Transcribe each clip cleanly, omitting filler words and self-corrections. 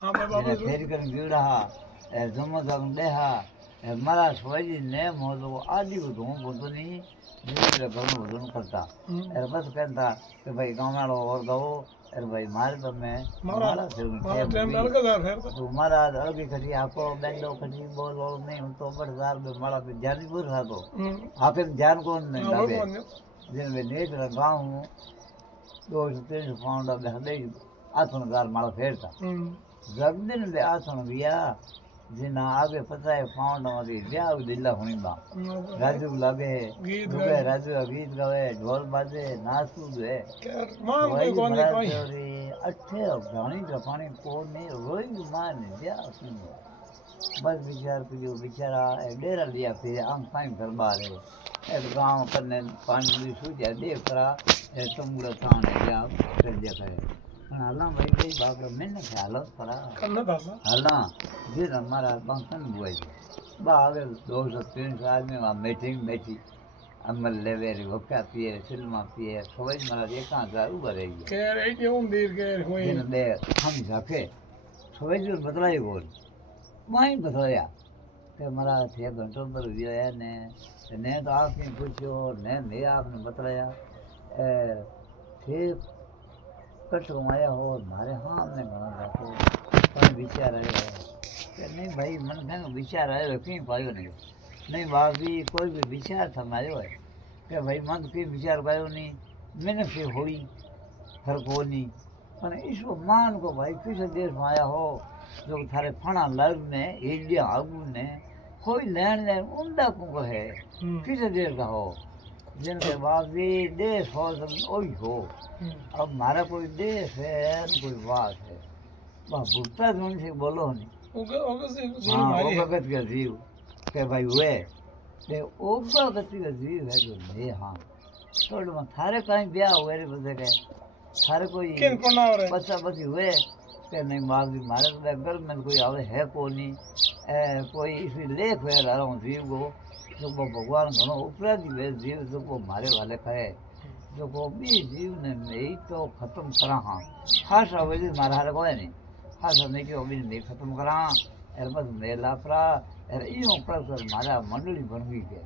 फेरी कर गिड़ा जमो जम देहा मारा सोई ने मोलो आदि को दो बोतो नहीं जिससे घणो वजन करता बस कहता कि भाई गाँव वालों और दो भाई मारे तो मैं मारा से तो मारा अलग खटी आपको बैंडो खटी बोल और नहीं तो बड़दार में मारा पे ध्यान बोल रहा तो आपे ध्यान कौन नहीं लागे जिन में नेट गाँव 200-300 पाउंड अब हदे आथनगार मारा फेरता जगदिन ले आथन बिया जिना आगे पता है पाउंड हमारी ब्याह दिल्ला होनी बा राजू लागे दुबे राजू गीत गावे ढोल बाजे नाचू दे मान कोई कोनी कोई अठे गानी का पानी कोने रोई मान ब्याह सुन बस विचार पियो बेचारा डेरा लिया फिर आम फाइन कर बारे एक गांव करने पानी भी सूझा दे करा तुमगड़ा थान है या सज्जा करे हालां भाई कई बात मैंने ख्याल करा करना बाबा हालां फिर हमारा फंक्शन हुआ बा आगे 200-300 आदमी वहाँ मीटिंग बैठी अमल लेवे रे वक्का पिए सिल्मा पिए सवाई मारा एक हजार ऊपर रही के रे क्यों देर के हुई दे हम जाके सवाई जो बदलाई बोल माई बदलाया के हमारा 6 घंटों पर हुआ है ने तो आपने पूछो ने मैं आपने बतलाया फिर कट घुमाया हो मारे हाँ हमने घना जातो पर विचार आया कि नहीं भाई मन में विचार आयो कहीं पायो नहीं बात भी कोई भी विचार थमायो है कि भाई मन के विचार पायो नहीं मैंने फिर होई हर को नहीं पर इसको मान को भाई किस देश में आया हो जो थारे फणा लग में इंडिया आगू ने कोई लेन देन उनका को है किस देश का हो जिनके बाद भी देश हो वही हो अब हमारा कोई देश है कोई बात है वह भुगता जोन से बोलो नहीं का जीव के भाई हुए गति का जीव है जो ले हाँ थोड़े में थारे कहीं ब्याह हुए रे बसे के थारे कोई बच्चा बच्ची हुए के नहीं बात भी मारे तो घर में कोई आवे है को नहीं कोई इसी लेख हुए रहा हूँ जीव को जो को भगवान घणो उपराधी वे जीव जो को मारे वाले कहे जो को भी जीव ने नहीं तो खत्म करा हाँ खास अवधि मारा हारे कोई नहीं खास नहीं कि अभी नहीं खत्म करा एर बस मेला परा एर इयो पर मारा मंडली बन गई के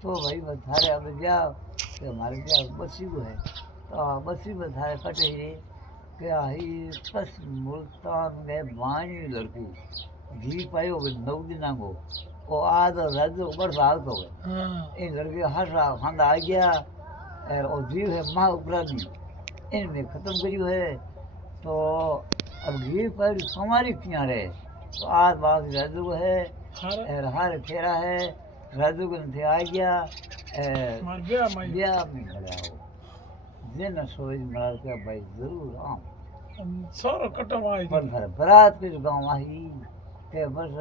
तो भाई बस थारे अब क्या कि हमारे क्या बच्ची को है तो बच्ची में थारे कटे ही कि आई बस मुल्तान में बानी लड़की घी पायो 9 दिन को वो आज राज्य ऊपर साल तो है इन लड़के हर खांदा आ गया और जीव है माँ उपराधी इनमें खत्म करियो है तो अब घी पर हमारी किया रहे तो आज बात राजू को है और हर फेरा है राजू को थे आ गया ब्याह में गया हो जिन सोच मार के भाई जरूर आम सारा कटम आई पर बरात के गांव आई के बस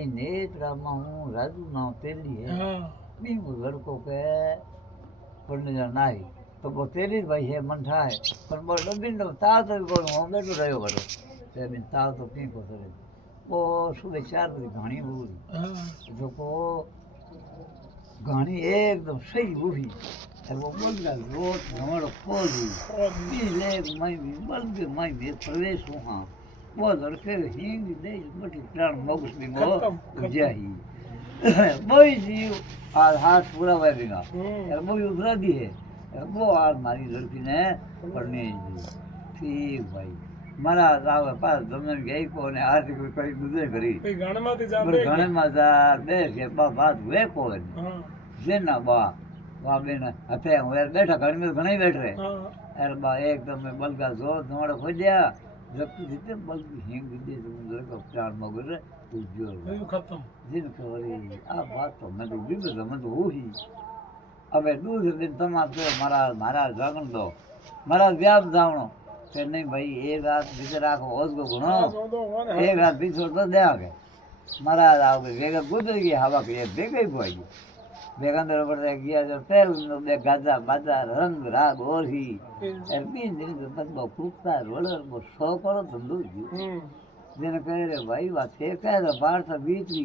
नेत रामा हूँ राजू नाम तेली है बी लड़कों के पढ़ने जाना ही तो वो तेली भाई है मनठा है पर वो डबिन ताल तो को बैठो रहो करो ते बिन ताल तो कहीं को करे वो सुबह 4 बजे घाणी बोली जो को घाणी एकदम सही उठी और वो बंदा रोट हमारा खोजी बी ले मई में प्रवेश हुआ वो लड़के हिंग दे मटी प्राण मगस में वो जाही बोई जीव आज हाथ पूरा वेगा और वो उधरा दी है वो आज मारी लड़की ने पढ़ने ठीक भाई मारा राव पास जमन गई को ने आज कोई कोई गुजर करी गाने में जा बे के बात हुए को जेना बा बेन हथे हुए बैठा घर में घणे बैठ रहे अरे बा एकदम में बलगा जोर थोड़ा हो गया जब जितने बल हिंग दे समुद्र का प्राण मगर उज्जवल खत्म जिन कोरी आ बात तो मैं तो बिब जमन तो ही अबे दूसरे दिन तमाम मारा जागन दो मारा व्याप जावनो के नहीं भाई एक रात बीच राखो ओस को गुनो एक रात बीच तो दे आगे मारा आओगे वेगा गुजर गई हवा के बेगा ही बोई बेगंदर पर गया जो तेल दे गाजा बाजा रंग राग और ही एर बीन दिन बस वो कुत्ता रोलर वो सो करो धंधो जी जिन कह रे भाई बात है कह रे बाहर से बीतरी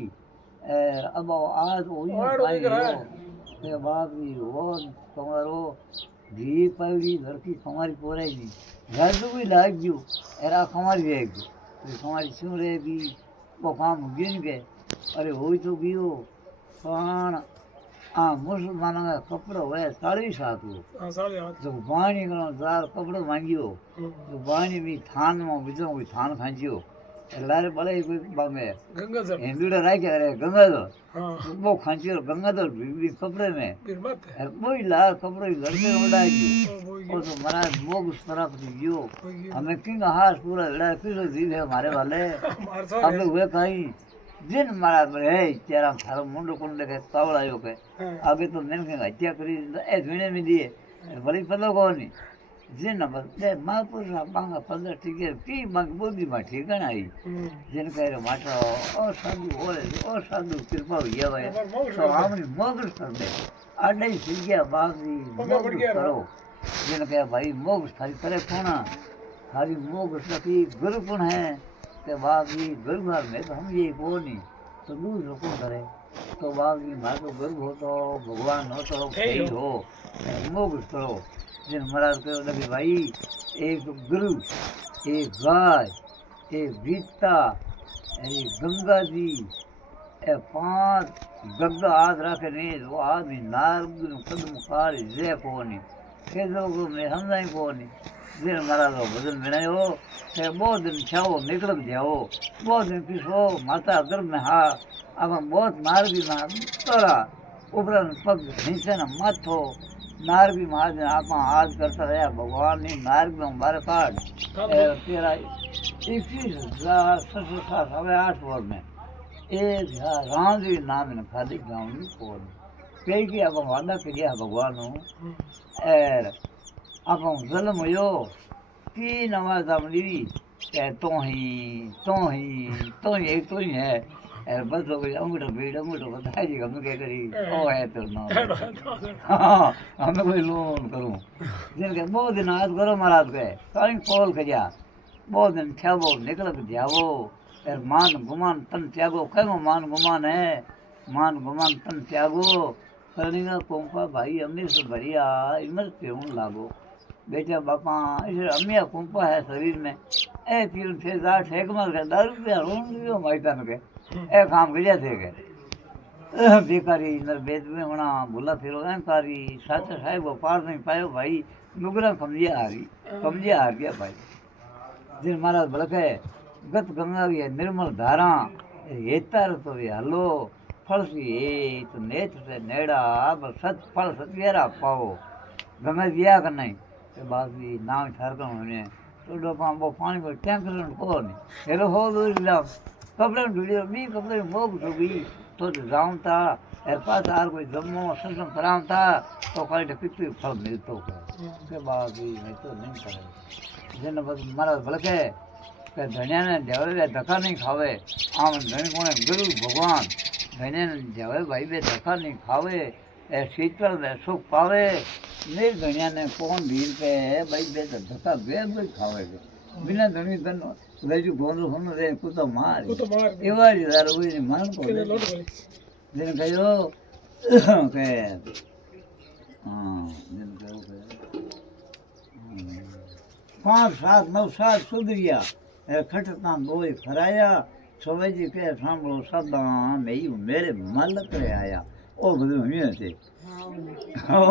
अब आज वही भाई के बाद भी वो तुम्हारो घी पड़ी लड़की हमारी पोराई नहीं राजू भी लाग गयो एरा हमारी एक તમારી શું રહેગી वो काम गिन गए अरे हो तो गयो पण आ मुसलमान का कपड़ो है 40 हो तो बाणी करो जार कपड़ो मांगियो तो बाणी भी थान में बिजो कोई थान खांजियो लारे बड़े कोई बामे गंगाधर हिंदूड़ा राखे अरे गंगाधर वो खांजियो गंगाधर भी कपड़े में कोई लाल कपड़ो लड़के उड़ा गयो और तो महाराज मोग उस तरफ गयो हमें किंग हाथ पूरा लड़ा किस जीव है हमारे वाले हम लोग वे कहीं जिन महाराज है तेरा थारो मुंडो कुंडे के कावड़ायो के आगे तो मैंने के हत्या करी ए धुने में दिए बड़ी पलो को नहीं जिन बस दे महापुरुष बांगा 15 टिके की बांग बुद्धि में ठिकाना आई जिन कह रे माटा और साधु कृपा हुई है तो हमने मोगस कर दे आडे सीगिया बागी मोगस करो जिन कह भाई मोगस थारी करे कोना थारी मोगस लकी गुरुपुण है के बागी गुरुघर में तो हम ये को नहीं तो दूसरो को करे तो बागी मां तो गुरु हो तो भगवान हो तो सही हो मोगस करो जिन महाराज कहो लगे भाई एक गुरु एक गाय एक गीता एक गंगा जी ए 5 गंगा हाथ रखे नहीं वो आदमी नारद कदम काल जे कोनी के लोग में समझाई कोनी जिन महाराज भजन मिलायो ते बहुत दिन छाओ निकल जाओ बहुत दिन पिछो माता गर्भ में हा अब बहुत नारदी में तोरा ऊपर पग नीचे न माथो नारगी महाराज आप हाथ करता रहा भगवान ने नारग में हमारे काट तेरा 21,708 वर्ष में एक राम जी नाम ने खादी गाँव में कौन कई की आप वादा किया भगवान हो एर आप जन्म हो की नवाज अपनी तो ही एक तो ही है बस हो गई अंगूठा बताइए जी हमें क्या करी ओ है तो ना हाँ हमें कोई लोन करूँ जिनके बहुत दिन आज करो महाराज के कहीं कॉल करिया बहुत दिन छावो निकल जावो मान गुमान तन त्यागो कहो मान गुमान है मान गुमान तन त्यागो करेगा कोंपा भाई हमने से बढ़िया इमर क्यों लागो बेटा बापा इसे अमिया कुंपा है शरीर में ए 3-6 ठेक मार के 10 रुपया रोन लियो माइता के ए काम गया थे के बेकारी नर बेद में होना भूला फिरो अहंकारी सच साहब वो पार नहीं पायो भाई नुगरा कमजिया आ गया भाई जिन महाराज बलके गत गंगा की निर्मल धारा ये तार तो ये हलो फलसी ये तो नेत से नेड़ा अब सच फल सत्वेरा पाओ गंगा दिया कर नहीं के बाद भी नाम ठरकन होने तो डोपा वो पानी को टैंकर को नहीं हेलो हो दो ला कपड़े ढूंढियो भी कपड़े मोग ढूंढी तो जाऊं था एर पास आर कोई जम्मो संसम कराम था तो कहीं कितने फल मिलतो के बाद भी मैं तो नहीं करे जिन बस महाराज बलके के धनिया ने देवे धक्का नहीं खावे आम धनी कोने गुरु भगवान धनिया ने देवे भाई बे धक्का नहीं खावे ए शीतल में सुख पावे मेरे धनिया ने कौन भील पे है भाई बे धक्का बे खावे बिना धनी धन लेजू गोंदो होनो रे कुतो मार एवा जी दार हुई मान को दिन कहो के हां दिन कहो के 5-7-9 साल सुधरिया खटता दोई फराया सोवे जी के सांभळो सदा मैं मेरे मल करे आया ओ बधु हुई थे हां ओ